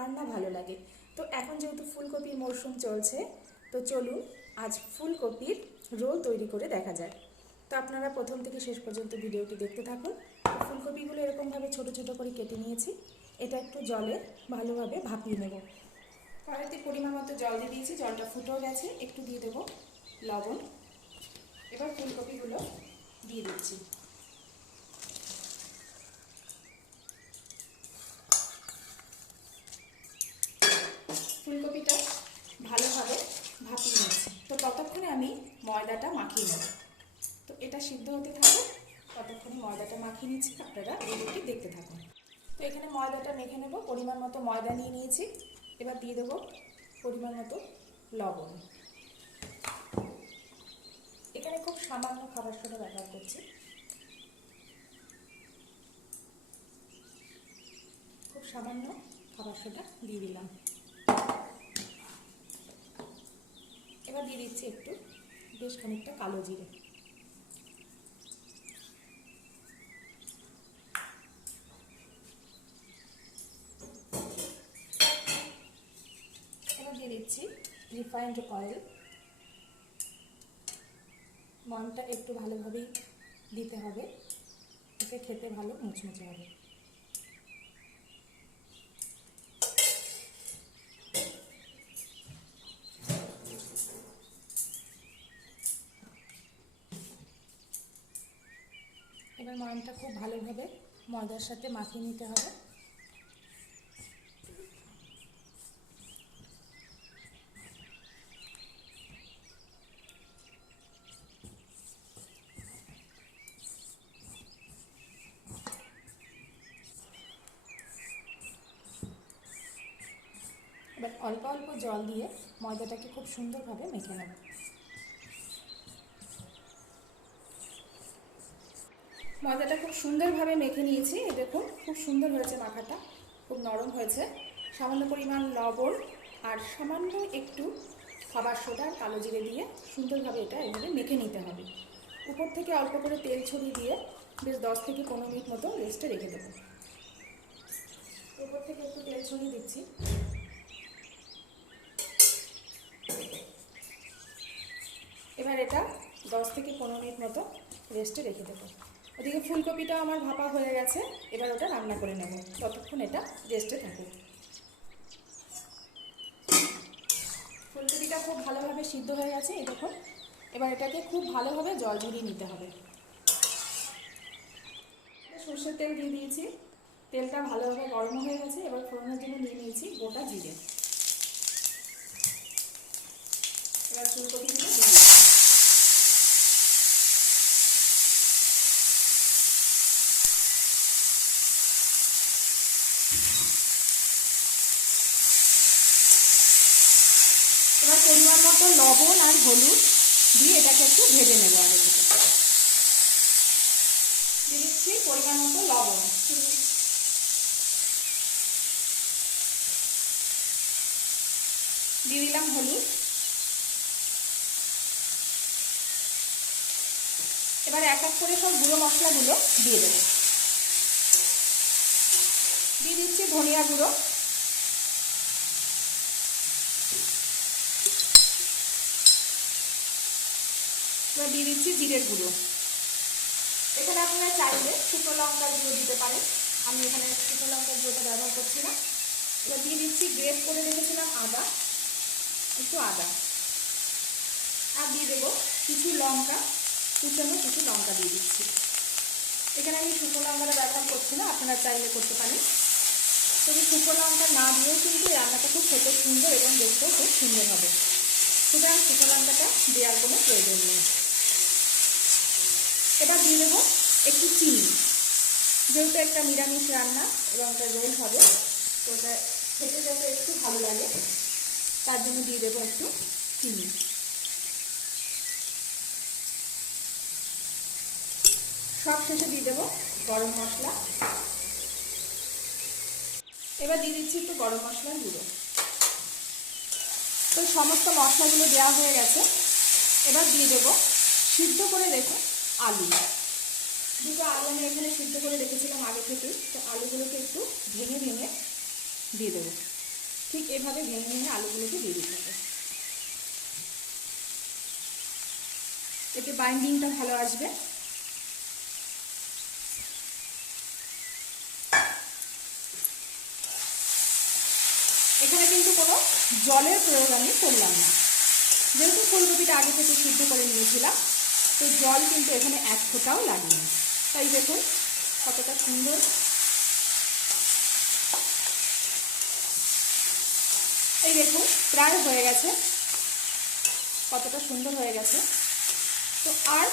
কার না ভালো লাগে। তো এখন যেহেতু ফুলকপির মরশুম চলছে, তো চলুন আজ ফুলকপির রোল তৈরি করে দেখা যায়। তো আপনারা প্রথম থেকে শেষ পর্যন্ত ভিডিওটি দেখতে থাকুন। ফুলকপিগুলো এরকমভাবে ছোট ছোট করে কেটে নিয়েছি। এটা একটু জলে ভালোভাবে ভাপিয়ে নেব। কড়াইতে পরিমাণ মতো জল দিয়ে দিয়েছি, জলটা ফুটেও গেছে। একটু দিয়ে দেবো লবণ। এবার ফুলকপিগুলো দিয়ে দিচ্ছি। ফুলকপিটা ভালোভাবে ভাপিয়ে নিচ্ছি। তো ততক্ষণে আমি ময়দাটা মাখিয়ে নেব। তো এটা সিদ্ধ হতে থাকে, ততক্ষণে ময়দাটা মাখিয়ে নিচ্ছি। আপনারা ভিডিওটি দেখতে থাকুন। তো এখানে ময়দাটা মেখে নেব। পরিমাণ মতো ময়দা নিয়ে নিয়েছি। এবার দিয়ে দেবো পরিমাণ মতো লবণ। এখানে খুব সামান্য খাবার সোডা ব্যবহার করছি। খুব সামান্য খাবার সোডা দিয়ে দিলাম। এবার দিয়ে দিচ্ছি একটু বেশ খানিকটা কালো জিরে। এবার দিয়ে দিচ্ছি রিফাইন্ড অয়েল। মনটা একটু ভালোভাবেই দিতে হবে, এতে খেতে ভালো মুচমুচে হবে। এবার ময়নটা খুব ভালোভাবে ময়দার সাথে মাখিয়ে নিতে হবে। এবার অল্প অল্প জল দিয়ে ময়দাটাকে খুব সুন্দরভাবে মেখে নেব। ময়দাটা খুব সুন্দরভাবে মেখে নিয়েছি। দেখুন খুব সুন্দর হয়েছে মাখাটা, খুব নরম হয়েছে। সামান্য পরিমাণ লবণ আর সামান্য একটু খাবার সোডা আর কালো জিরে দিয়ে সুন্দরভাবে এটা এভাবে মেখে নিতে হবে। উপর থেকে অল্প করে তেল ছড়িয়ে দিয়ে বেশ 10 থেকে 15 মিনিট মতো রেস্টে রেখে দেবো। উপর থেকে একটু তেল ছড়িয়ে দিচ্ছি। এবার এটা 10 থেকে 15 মিনিট মতো রেস্টে রেখে দেবো। ওদিকে ফুলকপিটা আমার ভাপা হয়ে গেছে। এবার ওটা রান্না করে নেব, ততক্ষণ এটা রেস্টে থাকুক। ফুলকপিটা খুব ভালোভাবে সিদ্ধ হয়ে গেছে। এই দেখুন, এবার এটাকে খুব ভালোভাবে জল ঝরিয়ে নিতে হবে। সরষের তেল দিয়ে দিয়েছি। তেলটা ভালোভাবে গরম হয়ে গেছে। এবার ফোড়নের জন্য নিয়ে নিয়েছি গোটা জিরে। এবার ফুলকপিগুলো দিয়ে দিচ্ছি। এবার পরিমাণ মতো লবণ আর হলুদ দিয়ে এটাকে একটু ভেজে নেব। আগে থেকে দিয়ে দিচ্ছি পরিমাণ মতো লবণ। দিয়ে দিলাম হলুদ। এবার এক এক করে সব গুঁড়ো মশলাগুলো দিয়ে দেব। দিয়ে দিচ্ছি ধনিয়া গুঁড়ো। এবার দিয়ে দিচ্ছি জিরের গুঁড়ো। এখানে আপনারা চাইলে শুকনো লঙ্কার গুঁড়ো দিতে পারেন, আমি এখানে শুকনো লঙ্কার গুঁড়োটা ব্যবহার করছি না। এবার দিয়ে দিচ্ছি গ্রেট করে রেখেছিলাম আদা, একটু আদা। আর দিয়ে দেবো কিছু লঙ্কা, কুচানো কিছু লঙ্কা দিয়ে দিচ্ছি। এখানে আমি শুকনো লঙ্কাটা ব্যবহার করছি না, আপনারা চাইলে করতে পারেন। তবে শুকনো লঙ্কা না দিয়েও কিন্তু রান্নাটা খুব খেতে সুন্দর এবং দেখতেও খুব সুন্দর হবে। সুতরাং শুকনো লঙ্কাটা দেওয়ার কোনো প্রয়োজন নেই। এবার দিয়ে দেবো একটু চিনি। যেহেতু একটা নিরামিষ রান্না এবং একটা রোল হবে, তো ওটা খেতে যাতে একটু ভালো লাগে তার জন্য দিয়ে দেবো একটু চিনি। সব শেষে দিয়ে দেবো গরম মশলা। এবার দিয়ে দিচ্ছি একটু গরম মশলার গুঁড়ো। তো সমস্ত মশলাগুলো দেওয়া হয়ে গেছে। এবার দিয়ে দেবো সিদ্ধ করে রেখে আলু। দুটো আলু আমি এখানে সিদ্ধ করে রেখেছিলাম আগে থেকে। তো আলুগুলোকে একটু ভেঙে ভেঙে দিয়ে দেবো। ঠিক এভাবে ভেঙে ভেঙে আলুগুলোকে দিয়ে দিতে হবে, এতে বাইন্ডিংটা ভালো আসবে। এখানে কিন্তু কোনো জলের প্রয়োগ আমি করলাম না, যেহেতু ফুলকপিটা আগে থেকে সিদ্ধ করে নিয়েছিলাম, তো জল কিন্তু এখানে এক ফোঁটাও লাগেনি। তাই দেখুন কতটা সুন্দর এই দেখুন প্রায় হয়ে গেছে, কতটা সুন্দর হয়ে গেছে। তো আর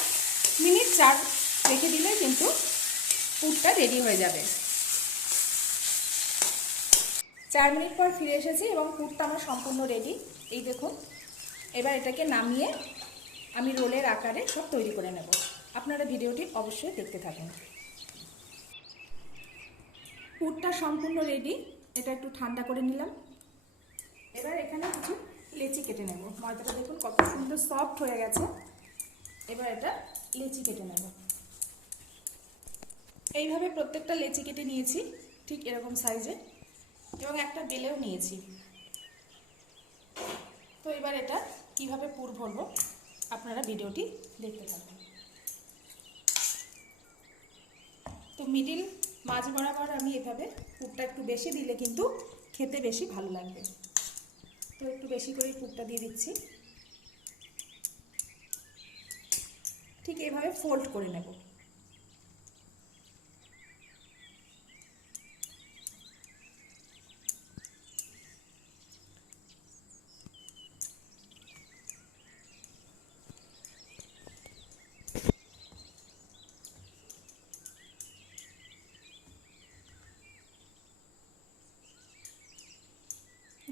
মিনিট 4 রেখে দিলে কিন্তু পুরটা রেডি হয়ে যাবে। 4 মিনিট পর ফিরে এসেছি এবং পুরটা আমার সম্পূর্ণ রেডি। এই দেখুন, এবার এটাকে নামিয়ে আমি রোলের আকারে সব তৈরি করে নেব। আপনারা ভিডিওটি অবশ্যই দেখতে থাকুন। পুরটা সম্পূর্ণ রেডি, এটা একটু ঠান্ডা করে নিলাম। এবার এখানে কিছু লেচি কেটে নেব। ময়দাটা দেখুন কত সুন্দর সফট হয়ে গেছে। এবার এটা লেচি কেটে নেব। এইভাবে প্রত্যেকটা লেচি কেটে নিয়েছি ঠিক এরকম সাইজে, এবং একটা বেলেও নিয়েছি। তো এবার এটা কিভাবে পুর ভরবো আপনারা ভিডিওটি দেখতে থাকুন। তো মিডিল মাঝ বরাবর আমি এভাবে পুরটা একটু বেশি দিলে কিন্তু খেতে বেশি ভালো লাগবে। তো একটু বেশি করে পুরটা দিয়ে দিচ্ছি। ঠিক এভাবে ফোল্ড করে নেব।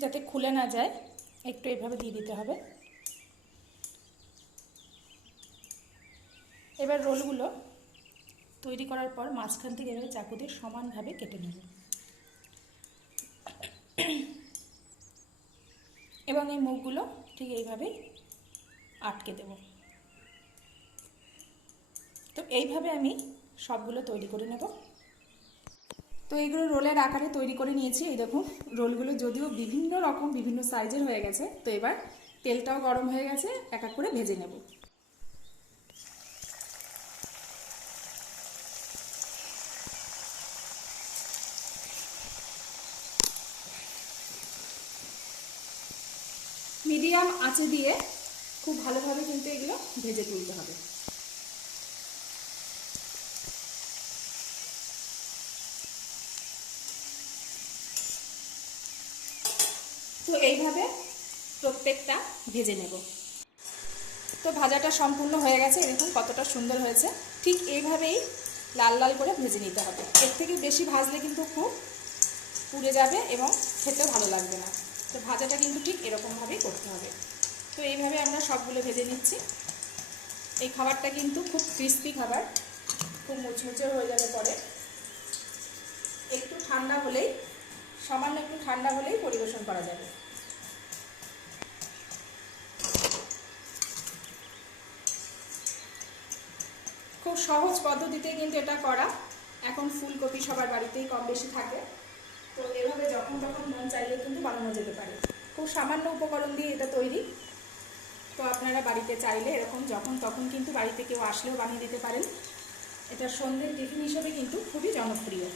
যাতে খুলে না যায় একটু এভাবে দিয়ে দিতে হবে। এবার রোলগুলো তৈরি করার পর মাঝখান থেকে এভাবে চাকু দিয়ে সমানভাবে কেটে নেব এবং এই মুখগুলো ঠিক এইভাবেই আটকে দেব। তো এইভাবে আমি সবগুলো তৈরি করে নেব। তো এইগুলো রোলের আকারে তৈরি করে নিয়েছি। এই দেখুন রোলগুলো যদিও বিভিন্ন রকম বিভিন্ন সাইজের হয়ে গেছে। তো এবার তেলটাও গরম হয়ে গেছে, এক এক করে ভেজে নেব। মিডিয়াম আঁচে দিয়ে খুব ভালোভাবে কিন্তু এগুলো ভেজে তুলতে হবে। তো এইভাবে প্রত্যেকটা ভেজে নেব। তো ভাজাটা সম্পূর্ণ হয়ে গেছে, দেখুন কতটা সুন্দর হয়েছে। ঠিক এইভাবেই লাল লাল করে ভেজে নিতে হবে। এর থেকে বেশি ভাজলে কিন্তু খুব পুড়ে যাবে এবং খেতেও ভালো লাগবে না। তো ভাজাটা কিন্তু ঠিক এরকমভাবেই করতে হবে। তো এইভাবে আমরা সবগুলো ভেজে নিচ্ছি। এই খাবারটা কিন্তু খুব ক্রিস্পি খাবার, খুব মুচমুচে হয়ে যাবে পরে। একটু ঠান্ডা হলেই, সামান্য একটু ঠান্ডা হলেই পরিবেশন করা যাবে। খুব সহজ পদ্ধতিতে কিন্তু এটা করা। এখন ফুলকপি সবার বাড়িতেই কম বেশি থাকে, তো এভাবে যখন যখন মন চাইলে কিন্তু বানানো যেতে পারে। খুব সামান্য উপকরণ দিয়ে এটা তৈরি। তো আপনারা বাড়িতে চাইলে এরকম যখন তখন কিন্তু বাড়িতে কেউ আসলেও বানিয়ে দিতে পারেন। এটা সন্ধ্যের টিফিন হিসেবে কিন্তু খুবই জনপ্রিয়।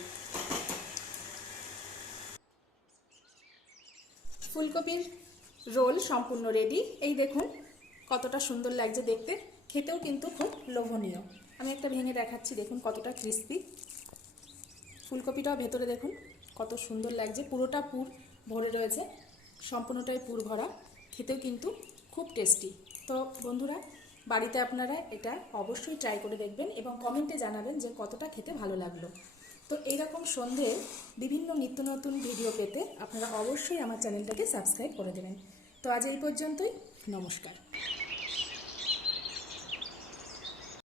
ফুলকপির রোল সম্পূর্ণ রেডি। এই দেখুন কতটা সুন্দর লাগছে দেখতে, খেতেও কিন্তু খুব লোভনীয়। আমি একটা ভেঙে দেখাচ্ছি, দেখুন কতটা ক্রিস্পি। ফুলকপিটাও ভেতরে দেখুন কত সুন্দর লাগছে, পুরোটা পুর ভরে রয়েছে, সম্পূর্ণটাই পুর ভরা। খেতেও কিন্তু খুব টেস্টি। তো বন্ধুরা বাড়িতে আপনারা এটা অবশ্যই ট্রাই করে দেখবেন এবং কমেন্টে জানাবেন যে কতটা খেতে ভালো লাগলো। তো এইরকম সন্ধ্যে বিভিন্ন নিত্য নতুন ভিডিও পেতে আপনারা অবশ্যই আমার চ্যানেলটাকে সাবস্ক্রাইব করে দেবেন। তো আজ এই পর্যন্তই, নমস্কার।